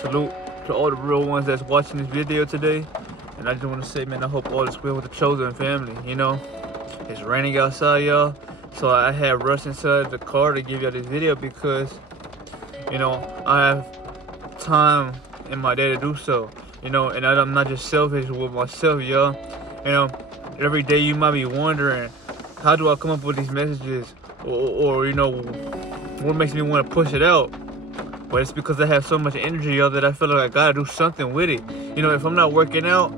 Salute to all the real ones that's watching this video today. And I just want to say, man, I hope all is well with the chosen family. It's raining outside, y'all. So I had rushed inside the car to give y'all this video because, I have time in my day to do so. And I'm not just selfish with myself, y'all. Every day you might be wondering, how do I come up with these messages? Or what makes me want to push it out? But it's because I have so much energy, y'all, that I feel like I gotta do something with it. If I'm not working out,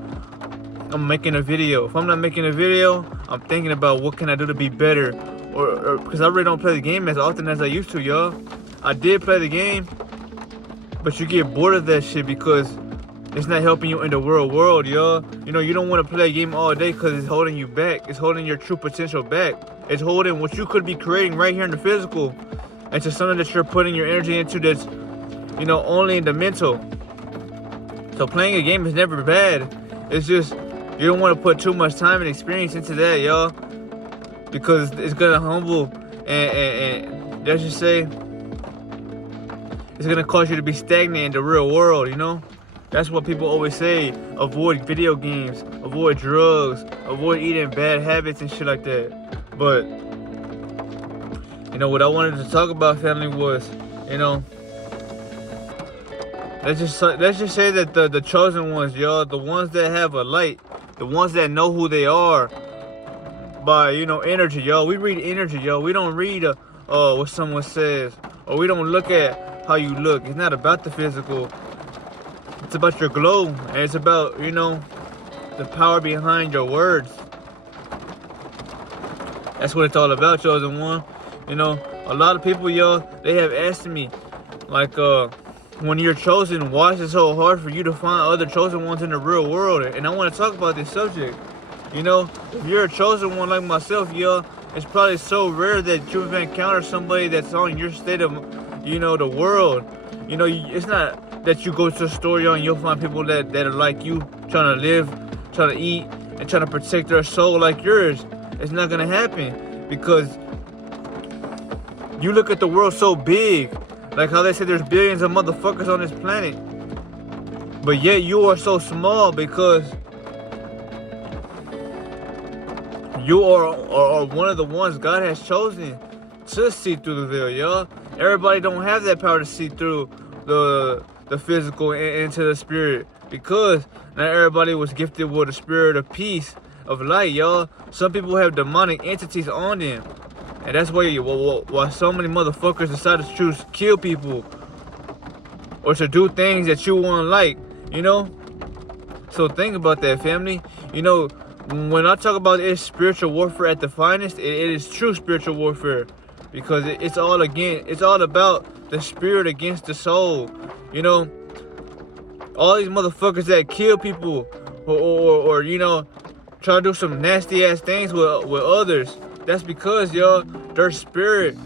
I'm making a video. If I'm not making a video, I'm thinking about what can I do to be better. Or because I really don't play the game as often as I used to, y'all. I did play the game, but you get bored of that shit because it's not helping you in the real world, y'all. You don't want to play a game all day because it's holding you back. It's holding your true potential back. It's holding what you could be creating right here in the physical into something that you're putting your energy into that's, only in the mental. So playing a game is never bad. It's just you don't want to put too much time and experience into that, y'all, because it's gonna humble and let's just say it's gonna cause you to be stagnant in the real world. That's what people always say. Avoid video games, avoid drugs, avoid eating bad habits and shit like that. But what I wanted to talk about, family, was let's just say that the chosen ones, y'all, the ones that have a light, the ones that know who they are by energy, y'all. We read energy, y'all. We don't read what someone says, or we don't look at how you look. It's not about the physical. It's about your glow, and it's about the power behind your words. That's what it's all about, chosen one. A lot of people, y'all, they have asked me, like, when you're chosen, why is it so hard for you to find other chosen ones in the real world? And I want to talk about this subject. If you're a chosen one like myself, y'all, it's probably so rare that you've encountered somebody that's on your state of, the world. It's not that you go to a store, y'all, and you'll find people that are like you, trying to live, trying to eat, and trying to protect their soul like yours. It's not going to happen because you look at the world so big, like how they say there's billions of motherfuckers on this planet, but yet you are so small because you are one of the ones God has chosen to see through the veil, y'all. Everybody don't have that power to see through the physical and into the spirit, because not everybody was gifted with a spirit of peace, of light, y'all. Some people have demonic entities on them. And that's why so many motherfuckers decide to choose to kill people or to do things that you won't like, So think about that, family. When I talk about it's spiritual warfare at the finest, it is true spiritual warfare, because it's all about the spirit against the soul. All these motherfuckers that kill people or try to do some nasty ass things with others. That's because, y'all, their spirit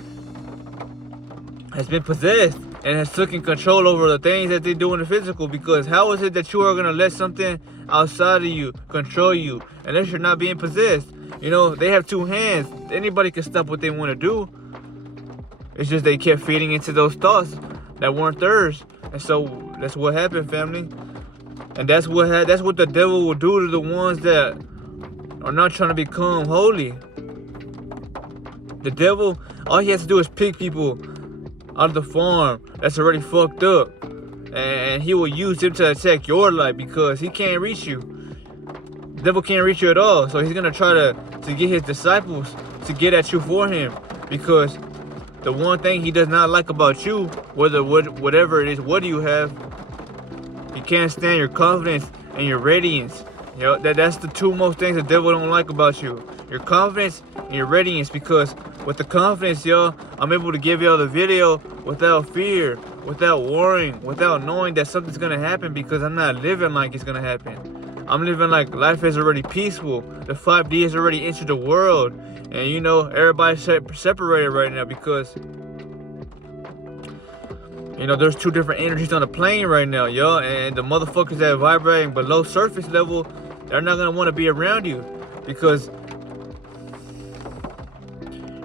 has been possessed and has taken control over the things that they do in the physical. Because how is it that you are going to let something outside of you control you unless you're not being possessed? They have two hands. Anybody can stop what they want to do. It's just they kept feeding into those thoughts that weren't theirs. And so that's what happened, family. And that's what the devil will do to the ones that are not trying to become holy. The devil, all he has to do is pick people out of the farm that's already fucked up, and he will use them to attack your life because he can't reach you. The devil can't reach you at all, so he's gonna try to get his disciples to get at you for him, because the one thing he does not like about you, whatever it is, what do you have? He can't stand your confidence and your radiance. That's the two most things the devil don't like about you. Your confidence and your radiance, because with the confidence, y'all, I'm able to give y'all the video without fear, without worrying, without knowing that something's gonna happen, because I'm not living like it's gonna happen. I'm living like life is already peaceful. The 5D has already entered the world, and everybody's separated right now because there's two different energies on the plane right now, y'all, and the motherfuckers that are vibrating below surface level, they're not gonna want to be around you because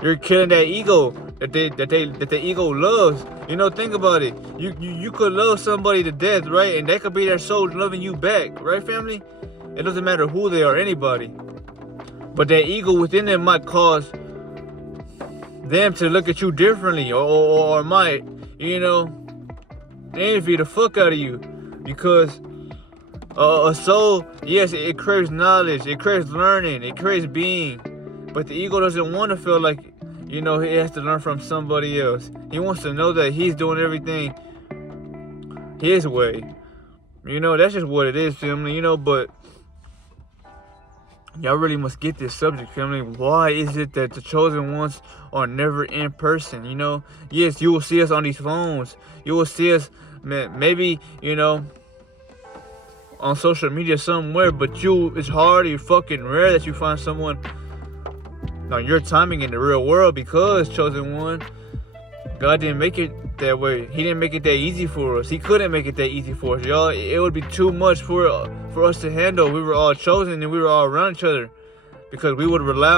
you're killing that ego that the ego loves. You know, think about it. You could love somebody to death, right? And that could be their soul loving you back, right, family? It doesn't matter who they are, anybody. But that ego within them might cause them to look at you differently, or might, you know, envy the fuck out of you, because a soul, yes, it craves knowledge, it craves learning, it craves being, but the ego doesn't want to feel like, you know, he has to learn from somebody else. He wants to know that he's doing everything his way. You know, that's just what it is, family. You know, but y'all really must get this subject, family. Why is it that the chosen ones are never in person? You know, yes, you will see us on these phones. You will see us, maybe, you know, on social media somewhere, but it's hardly fucking rare that you find someone on your timing in the real world, because, chosen one, God didn't make it that way. He didn't make it that easy for us. He couldn't make it that easy for us, y'all. It would be too much for us to handle. We were all chosen and we were all around each other, because we would rely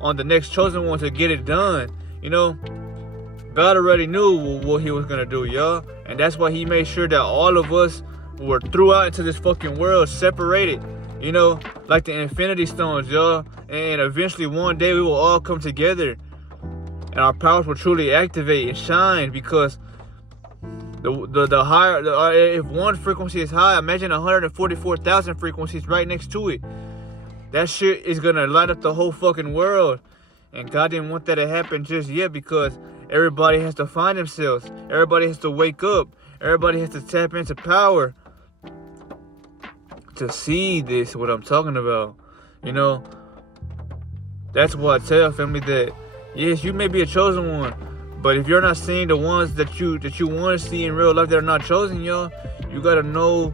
on the next chosen one to get it done. You know, God already knew what he was gonna do, y'all, and that's why he made sure that all of us were threw out into this fucking world, separated, you know, like the Infinity Stones, y'all. And eventually one day we will all come together and our powers will truly activate and shine, because the higher, if one frequency is high, imagine 144,000 frequencies right next to it. That shit is gonna light up the whole fucking world. And God didn't want that to happen just yet, because everybody has to find themselves. Everybody has to wake up. Everybody has to tap into power to see this, what I'm talking about. You know, that's why I tell family that, yes, you may be a chosen one, but if you're not seeing the ones that you want to see in real life that are not chosen, y'all, you gotta know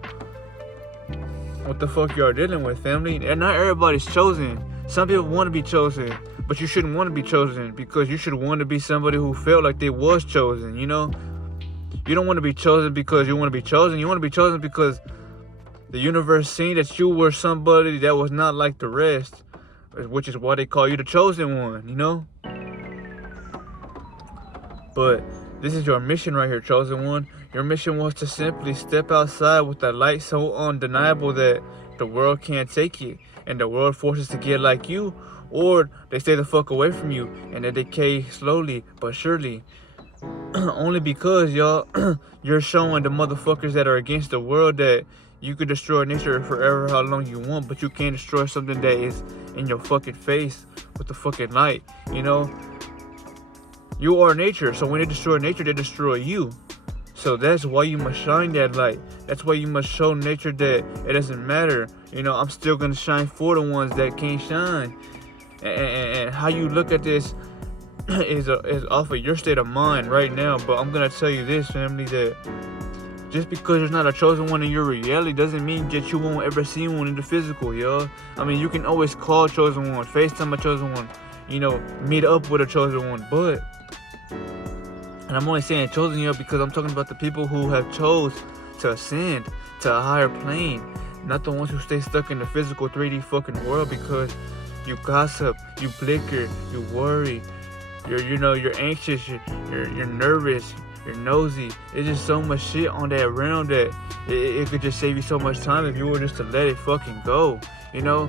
what the fuck you are dealing with, family. And not everybody's chosen. Some people want to be chosen, but you shouldn't want to be chosen, because you should want to be somebody who felt like they was chosen. You know, you don't want to be chosen because you want to be chosen. You want to be chosen because the universe seen that you were somebody that was not like the rest, which is why they call you the chosen one, you know? But this is your mission right here, chosen one. Your mission was to simply step outside with that light so undeniable that the world can't take it, and the world forces to get like you, or they stay the fuck away from you, and they decay slowly but surely. Only because, y'all, you're showing the motherfuckers that are against the world that you could destroy nature forever how long you want, but you can't destroy something that is in your fucking face with the fucking light, you know? You are nature, so when they destroy nature, they destroy you. So that's why you must shine that light. That's why you must show nature that it doesn't matter. You know, I'm still gonna shine for the ones that can't shine. And how you look at this is off of your state of mind right now. But I'm gonna tell you this, family, that just because there's not a chosen one in your reality doesn't mean that you won't ever see one in the physical, yo. I mean, you can always call a chosen one, FaceTime a chosen one, you know, meet up with a chosen one. But, and I'm only saying chosen, yo, because I'm talking about the people who have chose to ascend to a higher plane, not the ones who stay stuck in the physical 3D fucking world because you gossip, you flicker, you worry, you're anxious, you're nervous, you're nosy. It's just so much shit on that realm that it could just save you so much time if you were just to let it fucking go, you know?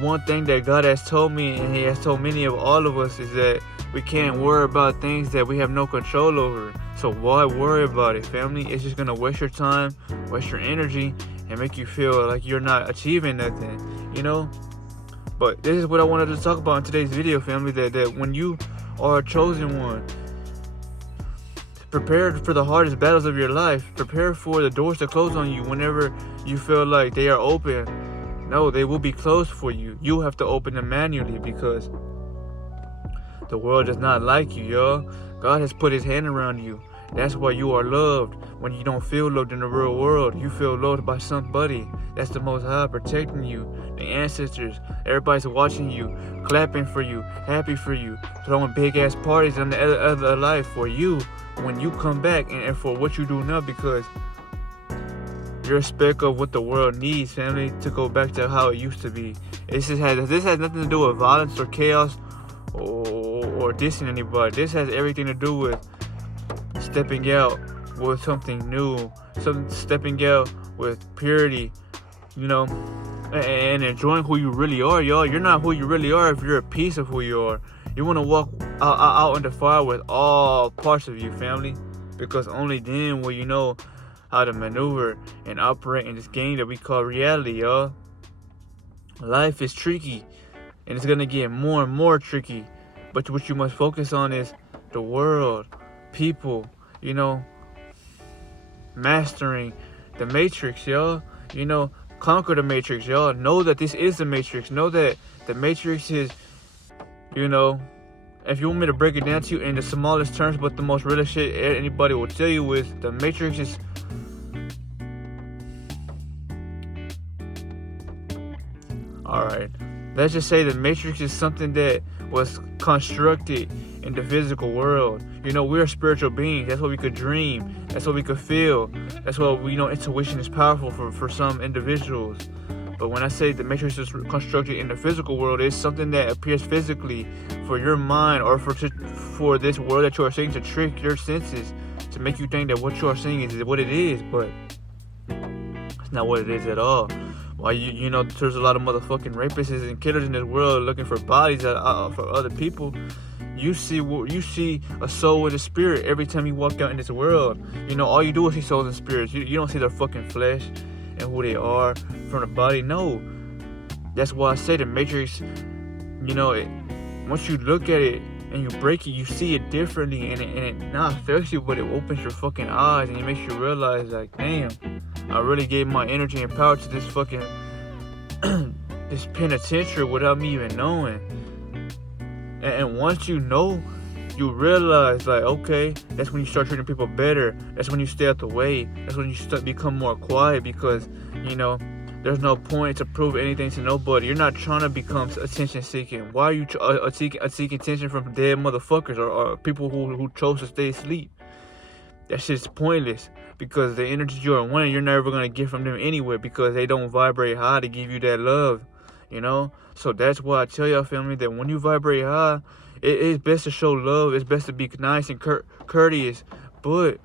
One thing that God has told me, and he has told many of all of us, is that we can't worry about things that we have no control over. So why worry about it, family? It's just gonna waste your time, waste your energy, and make you feel like you're not achieving nothing, you know? But this is what I wanted to talk about in today's video, family, that when you are a chosen one, prepare for the hardest battles of your life. Prepare for the doors to close on you whenever you feel like they are open. No, they will be closed for you. You have to open them manually because the world does not like you, y'all. God has put his hand around you. That's why you are loved. When you don't feel loved in the real world, you feel loved by somebody. That's the Most High protecting you. The ancestors, everybody's watching you, clapping for you, happy for you, throwing big ass parties in the other life for you when you come back and for what you do now, because you're a speck of what the world needs, family, to go back to how it used to be. This has nothing to do with violence or chaos or dissing anybody. This has everything to do with stepping out with something new, stepping out with purity, and enjoying who you really are, y'all. You're not who you really are if you're a piece of who you are. You want to walk out in the fire with all parts of you, family, because only then will you know how to maneuver and operate in this game that we call reality, y'all. Life is tricky, and it's gonna get more and more tricky. But what you must focus on is the world, people, mastering the matrix, y'all. Conquer the matrix, y'all. Know that this is the matrix. Know that the matrix is, if you want me to break it down to you in the smallest terms, but the most real shit anybody will tell you is the matrix is alright. Let's just say the matrix is something that was constructed in the physical world. We're spiritual beings. That's what we could dream. That's what we could feel. That's what we know. Intuition is powerful for some individuals. But when I say the matrix is constructed in the physical world, it's something that appears physically for your mind or for this world that you are seeing to trick your senses, to make you think that what you are seeing is what it is, but it's not what it is at all. Why there's a lot of motherfucking rapists and killers in this world looking for bodies for other people. You see a soul with a spirit every time you walk out in this world. All you do is see souls and spirits. You don't see their fucking flesh and who they are from the body. No, that's why I say the matrix. Once you look at it and you break it, you see it differently, and it not affects you, but it opens your fucking eyes and it makes you realize, like, damn, I really gave my energy and power to this fucking this penitentiary without me even knowing. And once you know, you realize, like, okay, that's when you start treating people better. That's when you stay out the way. That's when you become more quiet, because there's no point to prove anything to nobody. You're not trying to become attention seeking. Why are you seeking attention from dead motherfuckers or people who chose to stay asleep? That shit's pointless, because the energy you're wanting, you're never gonna get from them anyway, because they don't vibrate high to give you that love. So that's why I tell y'all, family, that when you vibrate high, it's best to show love. It's best to be nice and courteous, but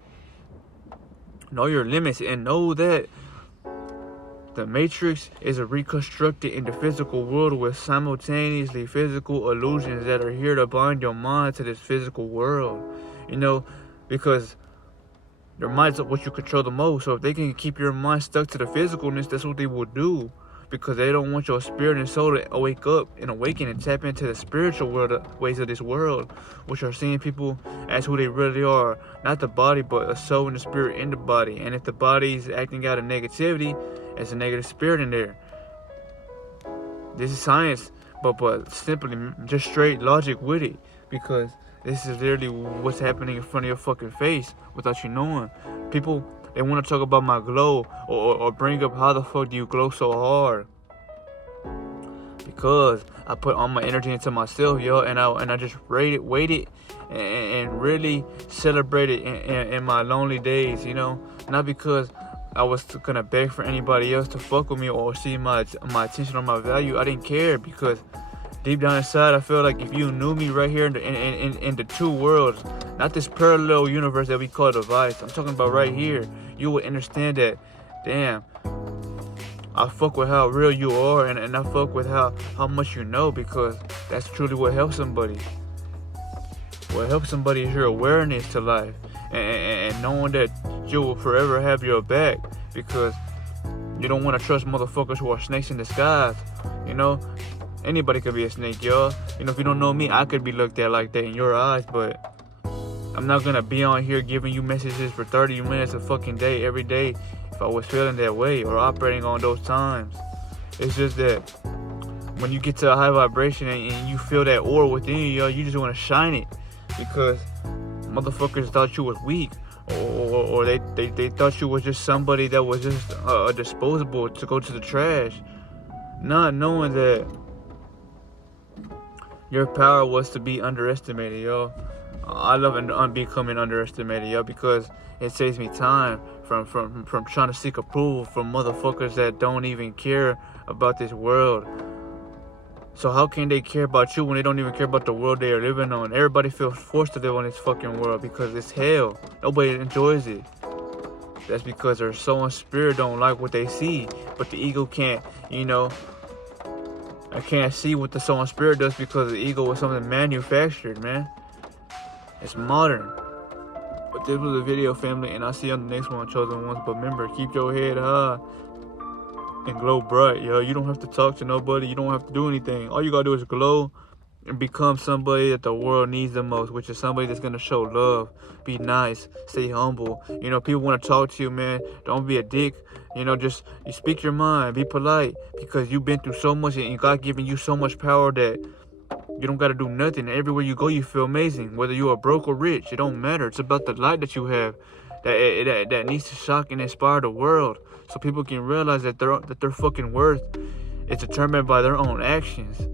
know your limits and know that the matrix is reconstructed in the physical world with simultaneously physical illusions that are here to bind your mind to this physical world. Because your mind's what you control the most. So if they can keep your mind stuck to the physicalness, that's what they will do. Because they don't want your spirit and soul to wake up and awaken and tap into the spiritual world, ways of this world, which are seeing people as who they really are. Not the body, but a soul and the spirit in the body. And if the body is acting out of negativity, it's a negative spirit in there. This is science, but simply just straight logic with it. Because this is literally what's happening in front of your fucking face without you knowing. People, they want to talk about my glow or bring up how the fuck do you glow so hard. Because I put all my energy into myself, yo, and I just waited and really celebrated in my lonely days, Not because I was gonna beg for anybody else to fuck with me or see my attention or my value. I didn't care, because deep down inside, I felt like if you knew me right here in the two worlds, not this parallel universe that we call Device, I'm talking about right here, you would understand that, damn, I fuck with how real you are, and I fuck with how much you know, because that's truly what helps somebody. What helps somebody is your awareness to life, and knowing that you will forever have your back, because you don't want to trust motherfuckers who are snakes in disguise, Anybody could be a snake, y'all. If you don't know me, I could be looked at like that in your eyes, but I'm not gonna be on here giving you messages for 30 minutes a fucking day, every day, if I was feeling that way or operating on those times. It's just that when you get to a high vibration and you feel that aura within you, y'all, you just want to shine it, because motherfuckers thought you was weak, or they thought you was just somebody that was just disposable to go to the trash, not knowing that your power was to be underestimated, yo. I love becoming underestimated, yo, because it saves me time from trying to seek approval from motherfuckers that don't even care about this world. So how can they care about you when they don't even care about the world they are living on? Everybody feels forced to live on this fucking world because it's hell. Nobody enjoys it. That's because their soul and spirit don't like what they see. But the ego can't, I can't see what the soul and spirit does because the ego is something manufactured, man. It's modern. But this was a video, family, and I'll see you on the next one, Chosen Ones. But remember, keep your head high and glow bright, yo. You don't have to talk to nobody. You don't have to do anything. All you gotta do is glow and become somebody that the world needs the most, which is somebody that's gonna show love, be nice, stay humble. People want to talk to you, man. Don't be a dick. Just you speak your mind, be polite, because you've been through so much and God giving you so much power that you don't gotta do nothing. Everywhere you go, you feel amazing. Whether you are broke or rich, it don't matter. It's about the light that you have that needs to shock and inspire the world, so people can realize that their fucking worth is determined by their own actions.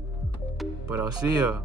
But I'll see ya.